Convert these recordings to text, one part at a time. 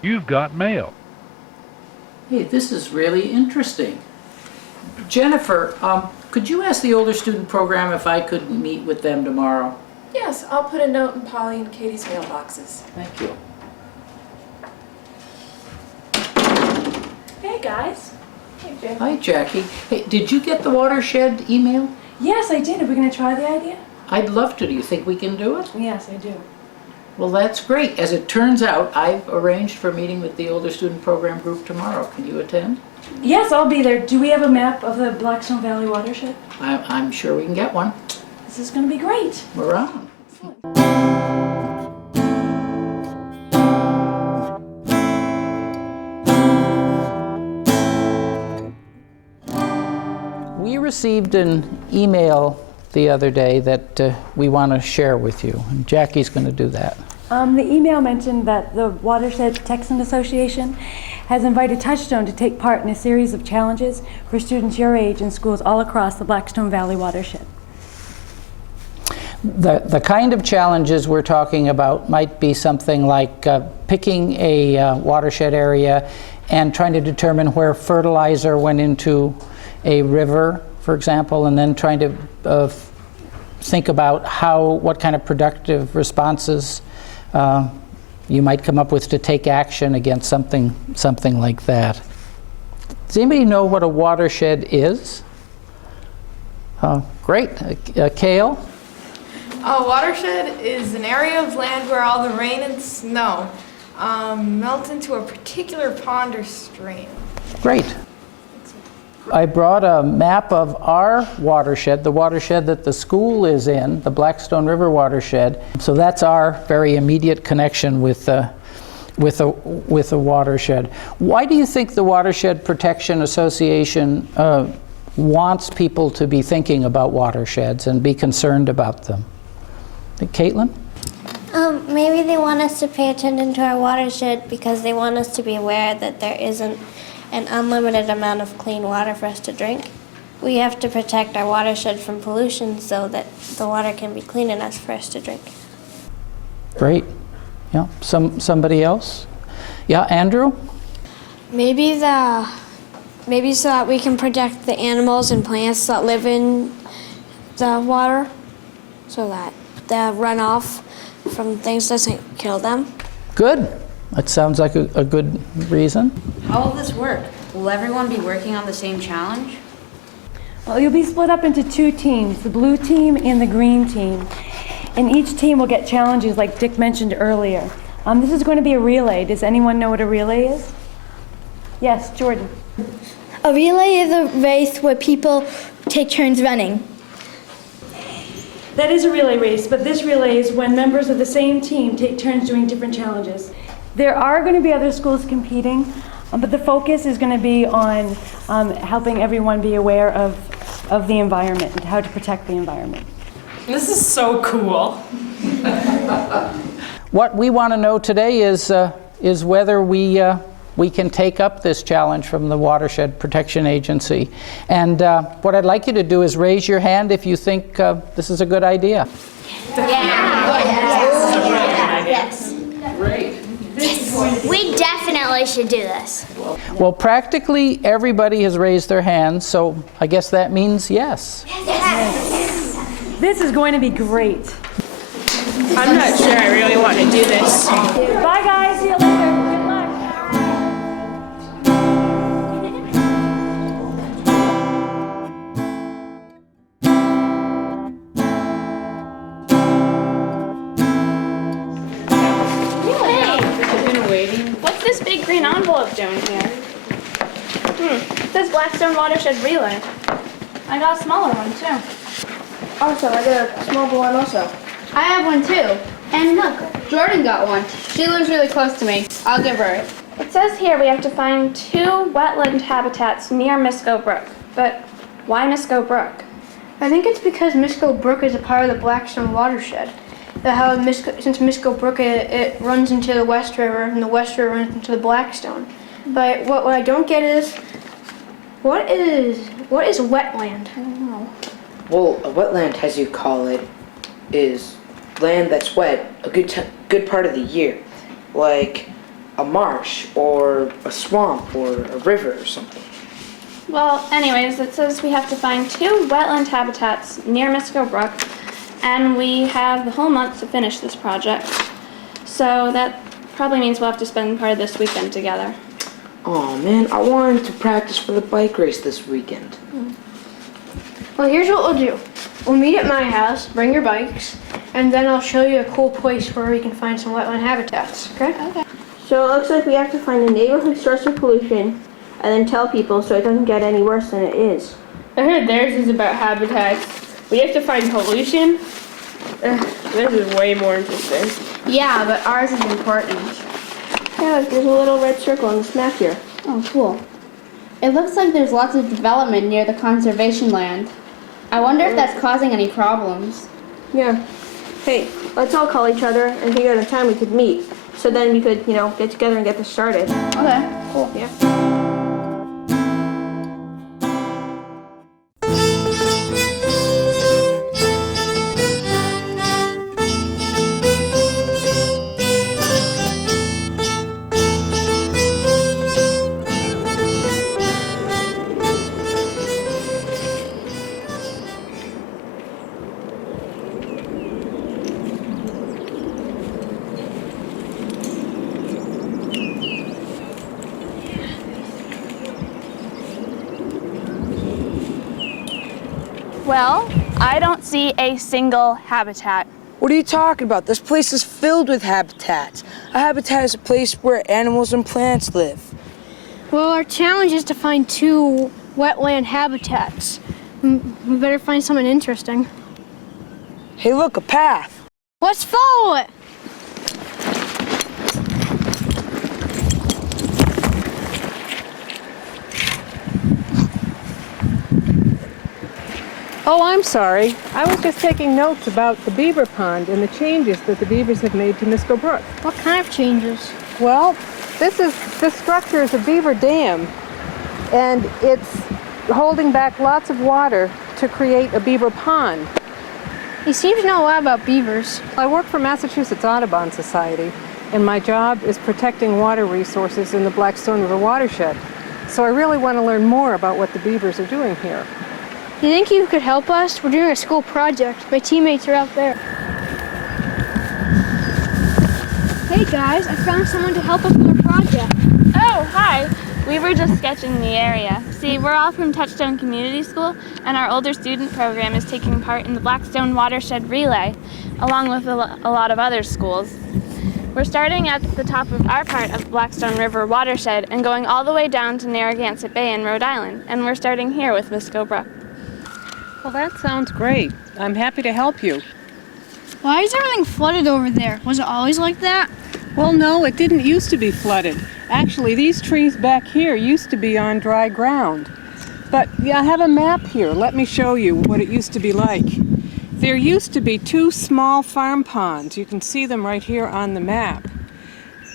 You've got mail. Hey, this is really interesting. Jennifer, could you ask the older student program if I could meet with them tomorrow? Yes, I'll put a note in Polly and Katie's mailboxes. Thank you. Hey, guys. Hey, Jackie. Hi, Jackie. Hey, did you get the watershed email? Yes, I did. Are we going to try the idea? I'd love to. Do you think we can do it? Yes, I do. Well, that's great. As it turns out, I've arranged for a meeting with the older student program group tomorrow. Can you attend? Yes, I'll be there. Do we have a map of the Blackstone Valley watershed? I'm sure we can get one. This is going to be great. We're on. We received an email the other day that we want to share with you. And Jackie's going to do that. The email mentioned that the Watershed Protection Association has invited Touchstone to take part in a series of challenges for students your age in schools all across the Blackstone Valley watershed. The kind of challenges we're talking about might be something like picking a watershed area and trying to determine where fertilizer went into a river, for example, and then trying to think about what kind of productive responses you might come up with to take action against something like that. Does anybody know what a watershed is? Great. Kale? A watershed is an area of land where all the rain and snow melt into a particular pond or stream. Great. I brought a map of our watershed, the watershed that the school is in, the Blackstone River watershed. So that's our very immediate connection with a watershed. Why do you think the Watershed Protection Association wants people to be thinking about watersheds and be concerned about them? Caitlin? Maybe they want us to pay attention to our watershed because they want us to be aware that there isn't an unlimited amount of clean water for us to drink. We have to protect our watershed from pollution so that the water can be clean enough for us to drink. Great. Yeah. Somebody else? Yeah, Andrew? Maybe so that we can protect the animals and plants that live in the water, so that the runoff from things doesn't kill them. Good. That sounds like a good reason. How will this work? Will everyone be working on the same challenge? Well, you'll be split up into two teams, the blue team and the green team. And each team will get challenges like Dick mentioned earlier. This is going to be a relay. Does anyone know what a relay is? Yes, Jordan. A relay is a race where people take turns running. That is a relay race, but this relay is when members of the same team take turns doing different challenges. There are going to be other schools competing, but the focus is going to be on helping everyone be aware of the environment and how to protect the environment. This is so cool. What we want to know today is whether we can take up this challenge from the Watershed Protection Agency. And what I'd like you to do is raise your hand if you think this is a good idea. Yes. Great. We definitely should do this. Well, practically everybody has raised their hands, so I guess that means yes. This is going to be great. I'm not sure I really want to do this. Bye, guys. See you later. Good luck. What's this big green envelope doing here? It says Blackstone Watershed Relay. I got a smaller one too. Also, I got a small one also. I have one too. And look, Jordan got one. She lives really close to me. I'll give her it. It says here we have to find 2 wetland habitats near Miscoe Brook. But why Miscoe Brook? I think it's because Miscoe Brook is a part of the Blackstone watershed. Since Miscoe Brook it runs into the West River, and the West River runs into the Blackstone. But what I don't get is, what is wetland? I don't know. Well, a wetland, as you call it, is land that's wet a good part of the year. Like a marsh or a swamp or a river or something. Well, anyways, it says we have to find 2 wetland habitats near Miscoe Brook, and we have the whole month to finish this project. So that probably means we'll have to spend part of this weekend together. Oh man, I wanted to practice for the bike race this weekend. Well, here's what we'll do. We'll meet at my house, bring your bikes, and then I'll show you a cool place where we can find some wetland habitats, okay? Okay. So it looks like we have to find a neighborhood source of pollution and then tell people so it doesn't get any worse than it is. I heard theirs is about habitats. We have to find pollution? This is way more interesting. Yeah, but ours is important. Yeah, there's a little red circle on this map here. Oh, cool. It looks like there's lots of development near the conservation land. I wonder if that's causing any problems. Yeah. Hey, let's all call each other and figure out a time we could meet. So then we could, get together and get this started. Okay, cool. Yeah. Well, I don't see a single habitat. What are you talking about? This place is filled with habitats. A habitat is a place where animals and plants live. Well, our challenge is to find 2 wetland habitats. We better find something interesting. Hey, look, a path. Let's follow it! Oh, I'm sorry. I was just taking notes about the beaver pond and the changes that the beavers have made to Miscoe Brook. What kind of changes? Well, this structure is a beaver dam, and it's holding back lots of water to create a beaver pond. You seem to know a lot about beavers. I work for Massachusetts Audubon Society, and my job is protecting water resources in the Blackstone River watershed. So I really want to learn more about what the beavers are doing here. You think you could help us? We're doing a school project. My teammates are out there. Hey guys, I found someone to help us with our project. Oh, hi. We were just sketching the area. See, we're all from Touchstone Community School, and our older student program is taking part in the Blackstone Watershed Relay, along with a lot of other schools. We're starting at the top of our part of Blackstone River watershed and going all the way down to Narragansett Bay in Rhode Island, and we're starting here with Miscoe Brook. Well, that sounds great. I'm happy to help you. Why is everything flooded over there? Was it always like that? Well, no, it didn't used to be flooded. Actually, these trees back here used to be on dry ground. But yeah, I have a map here. Let me show you what it used to be like. There used to be 2 small farm ponds. You can see them right here on the map.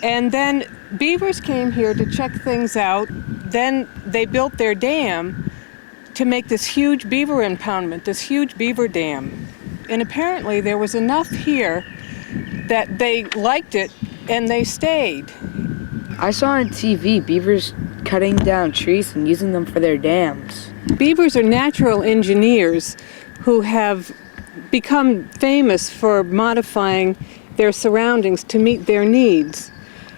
And then beavers came here to check things out. Then they built their dam to make this huge beaver impoundment, this huge beaver dam. And apparently there was enough here that they liked it and they stayed. I saw on TV beavers cutting down trees and using them for their dams. Beavers are natural engineers who have become famous for modifying their surroundings to meet their needs.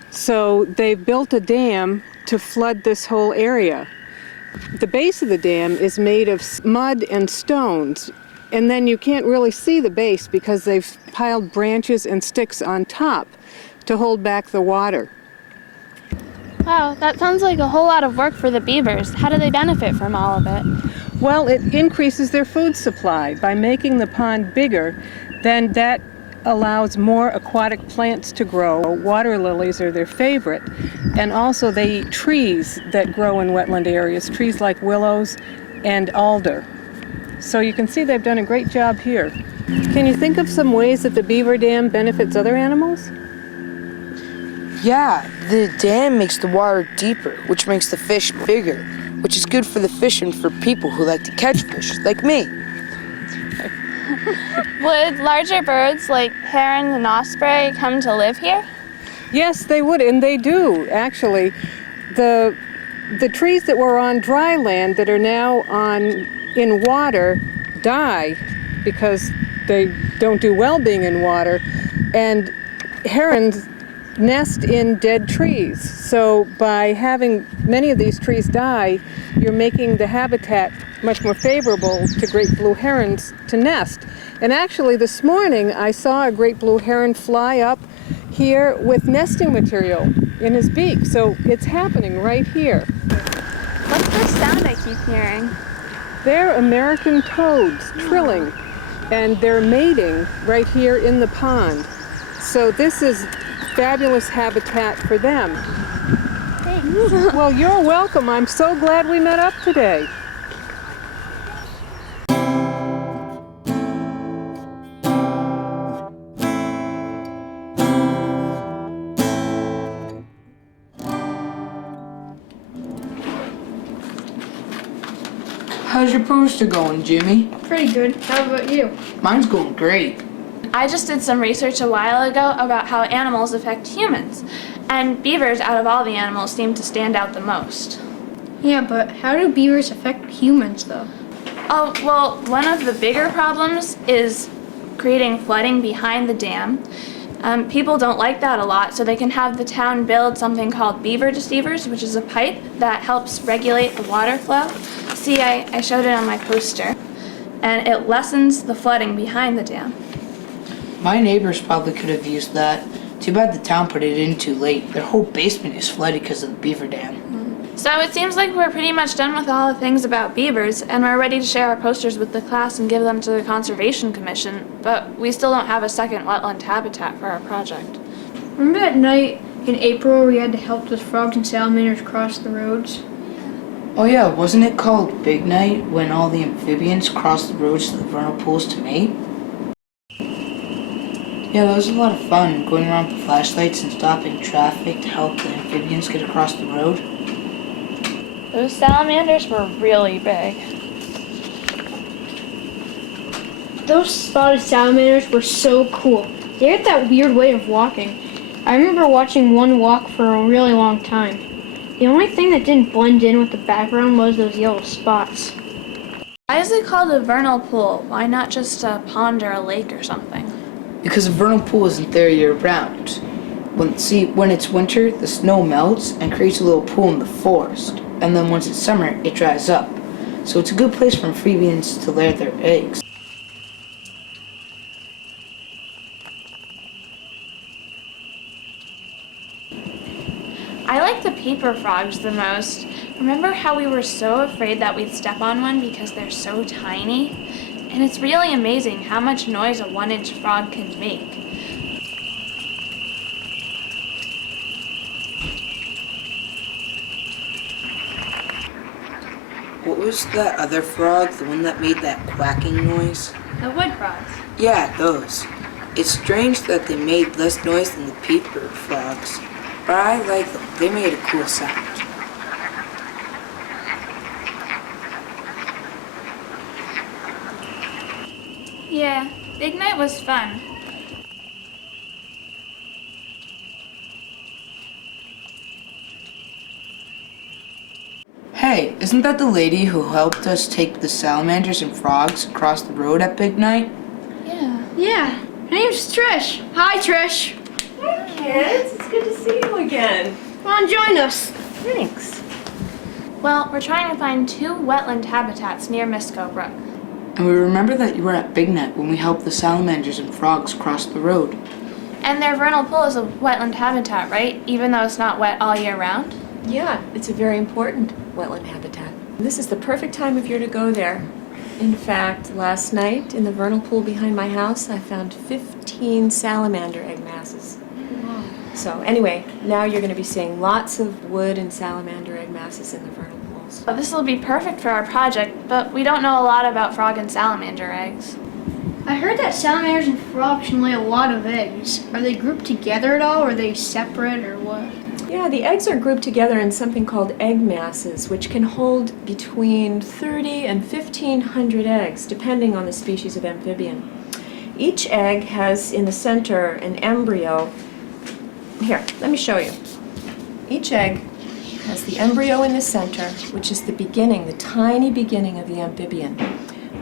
So they've built a dam to flood this whole area. The base of the dam is made of mud and stones, and then you can't really see the base because they've piled branches and sticks on top to hold back the water. Wow, that sounds like a whole lot of work for the beavers. How do they benefit from all of it? Well, it increases their food supply. By making the pond bigger, then that allows more aquatic plants to grow. Water lilies are their favorite. And also they eat trees that grow in wetland areas, trees like willows and alder. So you can see they've done a great job here. Can you think of some ways that the beaver dam benefits other animals? Yeah, the dam makes the water deeper, which makes the fish bigger, which is good for the fish and for people who like to catch fish, like me. Would larger birds like heron and osprey come to live here? Yes, they would, and they do, actually. The trees that were on dry land that are now in water die because they don't do well being in water, and herons nest in dead trees. So by having many of these trees die, you're making the habitat much more favorable to great blue herons to nest. And actually this morning I saw a great blue heron fly up here with nesting material in his beak. So it's happening right here. What's this sound I keep hearing? They're American toads trilling, and they're mating right here in the pond. So this is fabulous habitat for them. Thanks. Well, you're welcome. I'm so glad we met up today. How's your poster going, Jimmy? Pretty good. How about you? Mine's going great. I just did some research a while ago about how animals affect humans, and beavers out of all the animals seem to stand out the most. Yeah, but how do beavers affect humans, though? Oh, well, one of the bigger problems is creating flooding behind the dam. People don't like that a lot, so they can have the town build something called beaver deceivers, which is a pipe that helps regulate the water flow. See, I showed it on my poster, and it lessens the flooding behind the dam. My neighbors probably could have used that. Too bad the town put it in too late. Their whole basement is flooded because of the beaver dam. So it seems like we're pretty much done with all the things about beavers, and we're ready to share our posters with the class and give them to the Conservation Commission, but we still don't have a second wetland habitat for our project. Remember that night in April where we had to help those frogs and salamanders cross the roads? Oh yeah, wasn't it called Big Night when all the amphibians crossed the roads to the vernal pools to mate? Yeah, that was a lot of fun, going around with flashlights and stopping traffic to help the amphibians get across the road. Those salamanders were really big. Those spotted salamanders were so cool. They had that weird way of walking. I remember watching one walk for a really long time. The only thing that didn't blend in with the background was those yellow spots. Why is it called a vernal pool? Why not just a pond or a lake or something? Because a vernal pool isn't there year-round. When it's winter, the snow melts and creates a little pool in the forest. And then once it's summer, it dries up. So it's a good place for amphibians to lay their eggs. I like the paper frogs the most. Remember how we were so afraid that we'd step on one because they're so tiny? And it's really amazing how much noise a 1-inch frog can make. What was that other frog, the one that made that quacking noise? The wood frogs. Yeah, those. It's strange that they made less noise than the paper frogs, but I like them. They made a cool sound. Yeah, Big Night was fun. Hey, isn't that the lady who helped us take the salamanders and frogs across the road at Big Night? Yeah. Yeah, her name's Trish. Hi, Trish. Hi, kids. It's good to see you again. Come on, join us. Thanks. Well, we're trying to find 2 wetland habitats near Miscoe Brook. And we remember that you were at Big Night when we helped the salamanders and frogs cross the road. And their vernal pool is a wetland habitat, right? Even though it's not wet all year round? Yeah, it's a very important wetland habitat. This is the perfect time of year to go there. In fact, last night in the vernal pool behind my house, I found 15 salamander egg masses. Wow. So anyway, now you're going to be seeing lots of wood and salamander egg masses in the vernal pools. Well, this will be perfect for our project, but we don't know a lot about frog and salamander eggs. I heard that salamanders and frogs can lay a lot of eggs. Are they grouped together at all, or are they separate, or what? Yeah, the eggs are grouped together in something called egg masses, which can hold between 30 and 1,500 eggs, depending on the species of amphibian. Each egg has in the center an embryo Here, let me show you. Each egg has the embryo in the center, which is the beginning, the tiny beginning of the amphibian.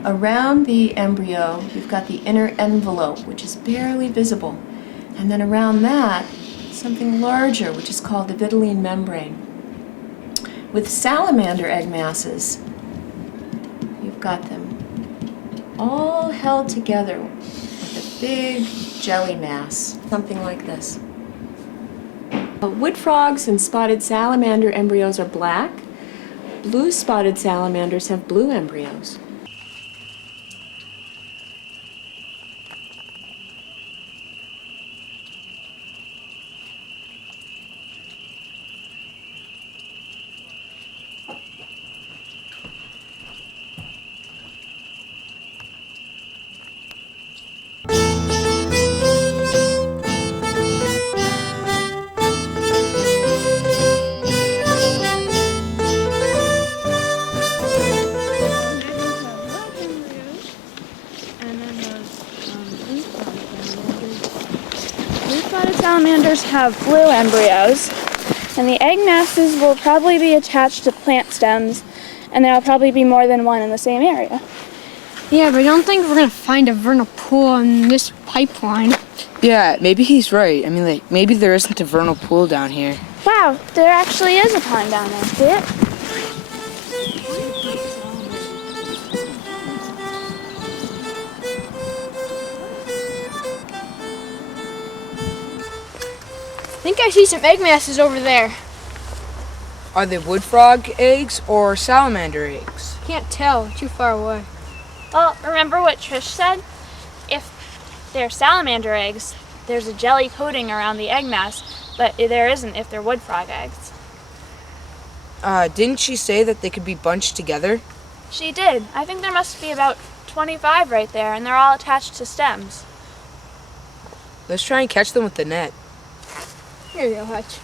Around the embryo, you've got the inner envelope, which is barely visible. And then around that, something larger, which is called the vitelline membrane. With salamander egg masses, you've got them all held together with a big jelly mass, something like this. Wood frogs and spotted salamander embryos are black. Blue spotted salamanders have blue embryos. Blue-spotted salamanders have blue embryos, and the egg masses will probably be attached to plant stems, and there'll probably be more than one in the same area. Yeah, but I don't think we're gonna find a vernal pool in this pipeline. Yeah, maybe he's right. I mean, like, maybe there isn't a vernal pool down here. Wow, there actually is a pond down there. See it? I think I see some egg masses over there. Are they wood frog eggs or salamander eggs? Can't tell, too far away. Well, remember what Trish said? If they're salamander eggs, there's a jelly coating around the egg mass, but there isn't if they're wood frog eggs. Didn't she say that they could be bunched together? She did. I think there must be about 25 right there, and they're all attached to stems. Let's try and catch them with the net. Here you go, Hutch.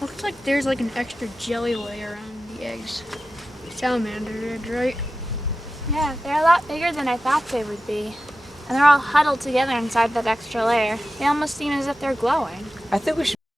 Looks like there's like an extra jelly layer on the eggs. Salamander eggs, right? Yeah, they're a lot bigger than I thought they would be. And they're all huddled together inside that extra layer. They almost seem as if they're glowing. I think we should